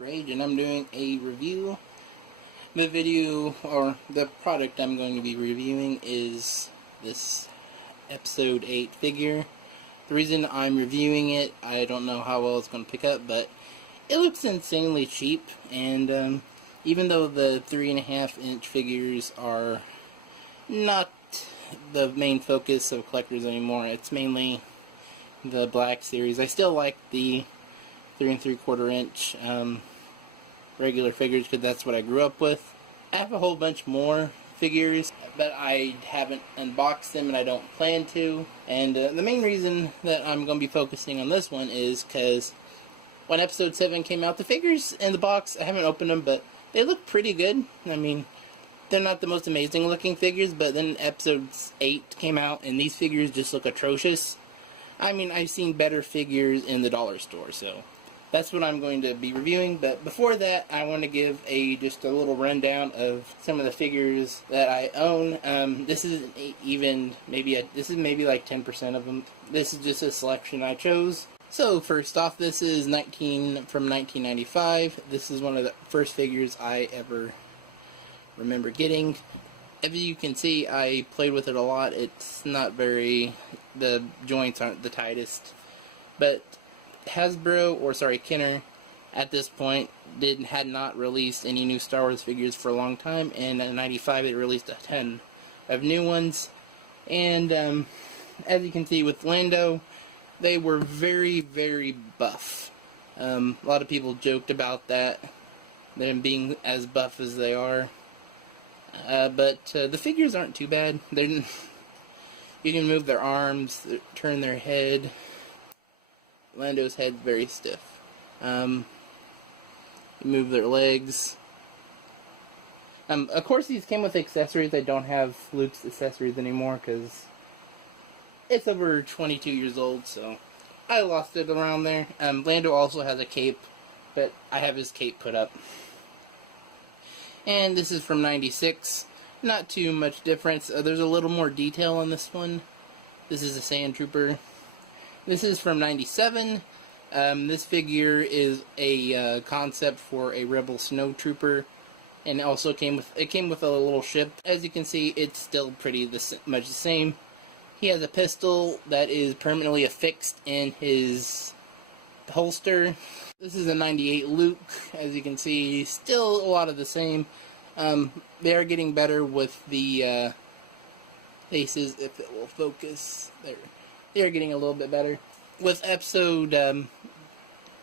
Rage, and I'm doing a review. The video, or the product I'm going to be reviewing, is this episode 8 figure. The reason I'm reviewing it, I don't know how well it's going to pick up, but it looks insanely cheap, and even though the 3.5-inch figures are not the main focus of collectors anymore, it's mainly the Black Series. I still like the 3 3/4 inch regular figures because that's what I grew up with. I have a whole bunch more figures, but I haven't unboxed them and I don't plan to. And the main reason that I'm going to be focusing on this one is because when episode 7 came out, the figures in the box, I haven't opened them, but they look pretty good. I mean, they're not the most amazing looking figures, but then episode 8 came out and these figures just look atrocious. I mean, I've seen better figures in the dollar store, so that's what I'm going to be reviewing. But before that, I want to give just a little rundown of some of the figures that I own. This isn't even this is maybe like 10% of them. This is just a selection I chose. So first off, this is from 1995. This is one of the first figures I ever remember getting. As you can see, I played with it a lot. It's not the joints aren't the tightest, but Kenner, at this point, had not released any new Star Wars figures for a long time, and in '95 it released a ton of new ones. And as you can see with Lando, they were very, very buff. A lot of people joked about them being as buff as they are. But the figures aren't too bad. You can move their arms, turn their head. Lando's head very stiff. You move their legs. Of course, these came with accessories. I don't have Luke's accessories anymore because it's over 22 years old, so I lost it around there. Lando also has a cape, but I have his cape put up. And this is from '96. Not too much difference. There's a little more detail on this one. This is a Sand Trooper. This is from '97. This figure is a concept for a Rebel Snow Trooper, and it also came with a little ship. As you can see, it's still pretty much the same. He has a pistol that is permanently affixed in his holster. This is a '98 Luke. As you can see, still a lot of the same. They are getting better with the faces, if it will focus. They are getting a little bit better. With episode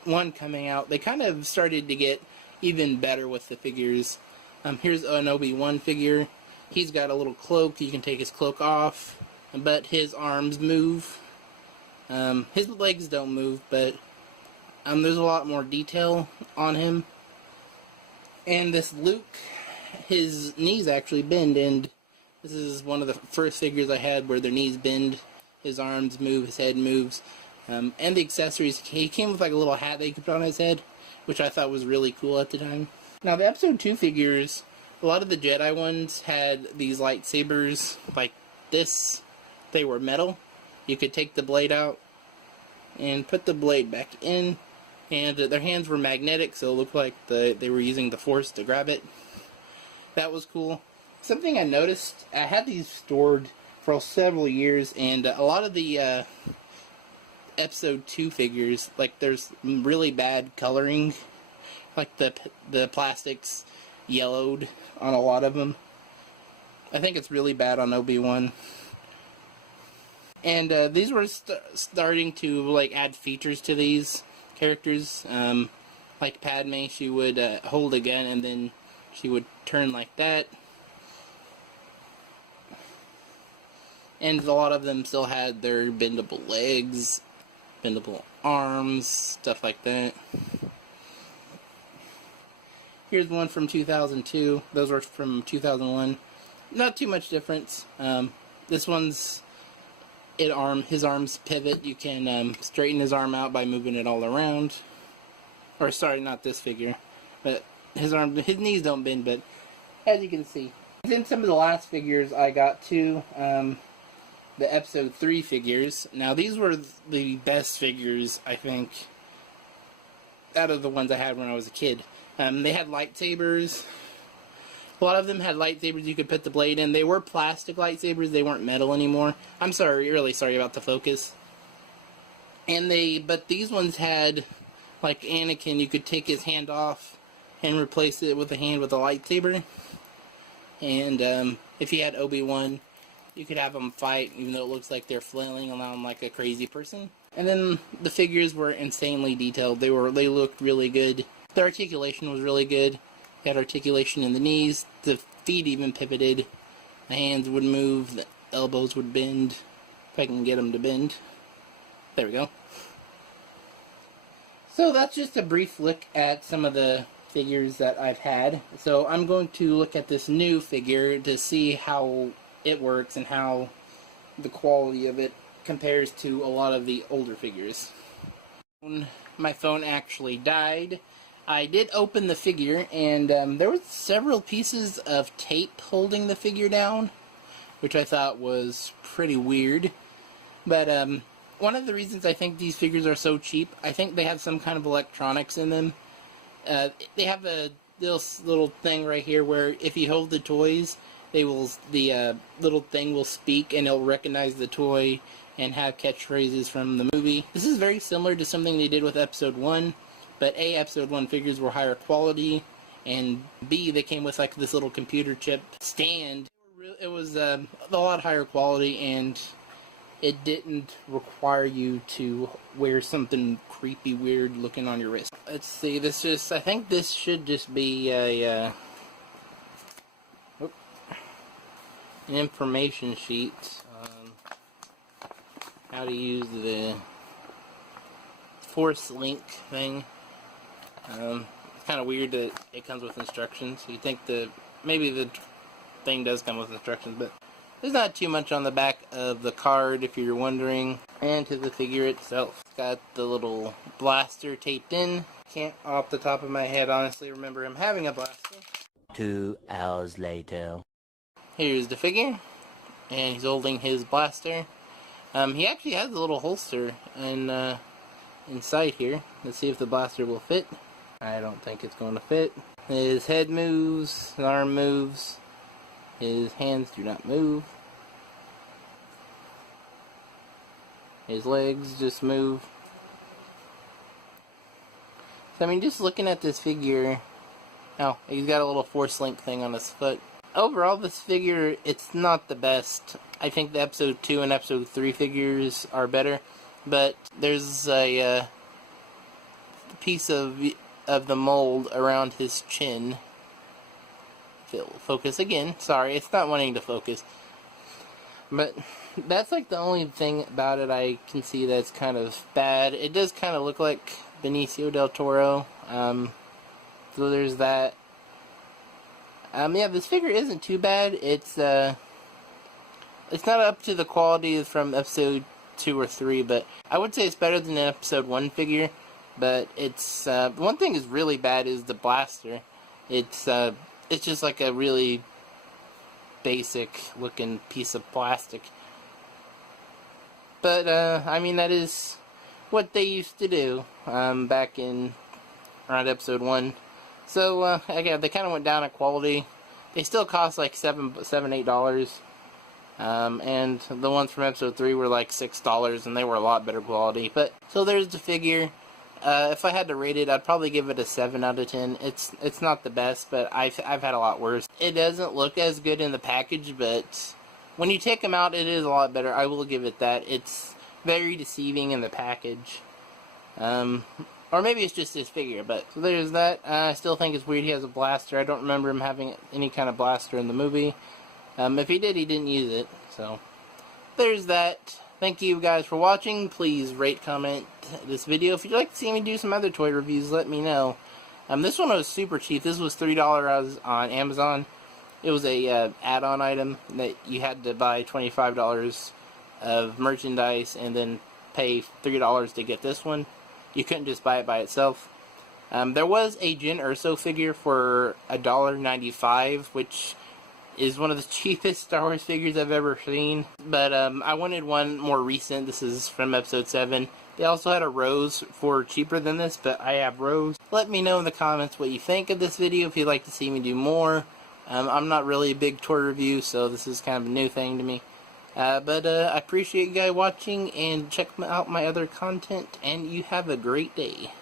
1 coming out, they kind of started to get even better with the figures. Here's an Obi-Wan figure. He's got a little cloak. You can take his cloak off, but his arms move. His legs don't move, but there's a lot more detail on him. And this Luke, his knees actually bend, and this is one of the first figures I had where their knees bend. His arms move, his head moves, and the accessories. He came with like a little hat that you could put on his head, which I thought was really cool at the time. Now the episode 2 figures, a lot of the Jedi ones had these lightsabers like this. They were metal. You could take the blade out and put the blade back in, and their hands were magnetic, so it looked like they were using the Force to grab it. That was cool. Something I noticed, I had these stored for several years, and a lot of the episode 2 figures, like there's really bad coloring, like the plastics yellowed on a lot of them. I think it's really bad on Obi-Wan. And these were starting to like add features to these characters. Like Padme, she would hold a gun and then she would turn like that. And a lot of them still had their bendable legs, bendable arms, stuff like that. Here's one from 2002. Those were from 2001. Not too much difference. This one's his arms pivot. You can straighten his arm out by moving it all around. Or sorry, not this figure, but his knees don't bend. But as you can see, then some of the last figures I got too. The episode 3 figures. Now these were the best figures, I think, out of the ones I had when I was a kid. They had lightsabers. A lot of them had lightsabers you could put the blade in. They were plastic lightsabers. They weren't metal anymore. I'm sorry, really sorry about the focus. But these ones had, like Anakin, you could take his hand off and replace it with a hand with a lightsaber. And if you had Obi-Wan, you could have them fight, even though it looks like they're flailing around like a crazy person. And then the figures were insanely detailed. They looked really good. The articulation was really good. They had articulation in the knees. The feet even pivoted. The hands would move. The elbows would bend. If I can get them to bend. There we go. So that's just a brief look at some of the figures that I've had. So I'm going to look at this new figure to see how it works and how the quality of it compares to a lot of the older figures. My phone actually died. I did open the figure, and there was several pieces of tape holding the figure down, which I thought was pretty weird. But one of the reasons I think these figures are so cheap, I think they have some kind of electronics in them. They have this little thing right here where if you hold the toys, the little thing will speak and it'll recognize the toy and have catchphrases from the movie. This is very similar to something they did with Episode 1, but A, Episode 1 figures were higher quality, and B, they came with like this little computer chip stand. It was a lot higher quality, and it didn't require you to wear something creepy, weird looking on your wrist. Let's see, I think this should just be an information sheet on how to use the Force Link thing. It's kind of weird that it comes with instructions. You think maybe the thing does come with instructions, but there's not too much on the back of the card, if you're wondering. And to the figure itself. It's got the little blaster taped in. Can't, off the top of my head, honestly remember him having a blaster. 2 hours later. Here's the figure. And he's holding his blaster. He actually has a little holster inside here. Let's see if the blaster will fit. I don't think it's going to fit. His head moves, his arm moves. His hands do not move. His legs just move. So, I mean, just looking at this figure... Oh, he's got a little Force Link thing on his foot. Overall, this figure, it's not the best. I think the Episode 2 and Episode 3 figures are better. But there's a piece of the mold around his chin. If it will focus again. Sorry, it's not wanting to focus. But that's like the only thing about it I can see that's kind of bad. It does kind of look like Benicio del Toro. So there's that. Yeah, this figure isn't too bad. It's not up to the quality from Episode 2 or 3, but I would say it's better than an Episode 1 figure. But it's one thing is really bad is the blaster. It's just like a really basic looking piece of plastic. But I mean, that is what they used to do back in around Episode 1. So again, they kind of went down in quality. They still cost like $8. And the ones from Episode 3 were like $6, and they were a lot better quality. But so there's the figure. If I had to rate it, I'd probably give it a 7 out of 10. It's not the best, but I've had a lot worse. It doesn't look as good in the package, but when you take them out, it is a lot better. I will give it that. It's very deceiving in the package. Or maybe it's just his figure, but so there's that. I still think it's weird he has a blaster. I don't remember him having any kind of blaster in the movie. If he did, he didn't use it. So there's that. Thank you guys for watching. Please rate, comment this video. If you'd like to see me do some other toy reviews, let me know. This one was super cheap. This was $3 on Amazon. It was a add-on item that you had to buy $25 of merchandise and then pay $3 to get this one. You couldn't just buy it by itself. There was a Jyn Erso figure for $1.95, which is one of the cheapest Star Wars figures I've ever seen. But I wanted one more recent. This is from Episode 7. They also had a rose for cheaper than this, but I have rose. Let me know in the comments what you think of this video, if you'd like to see me do more. I'm not really a big toy review, so this is kind of a new thing to me. But I appreciate you guys watching, and check out my other content, and you have a great day.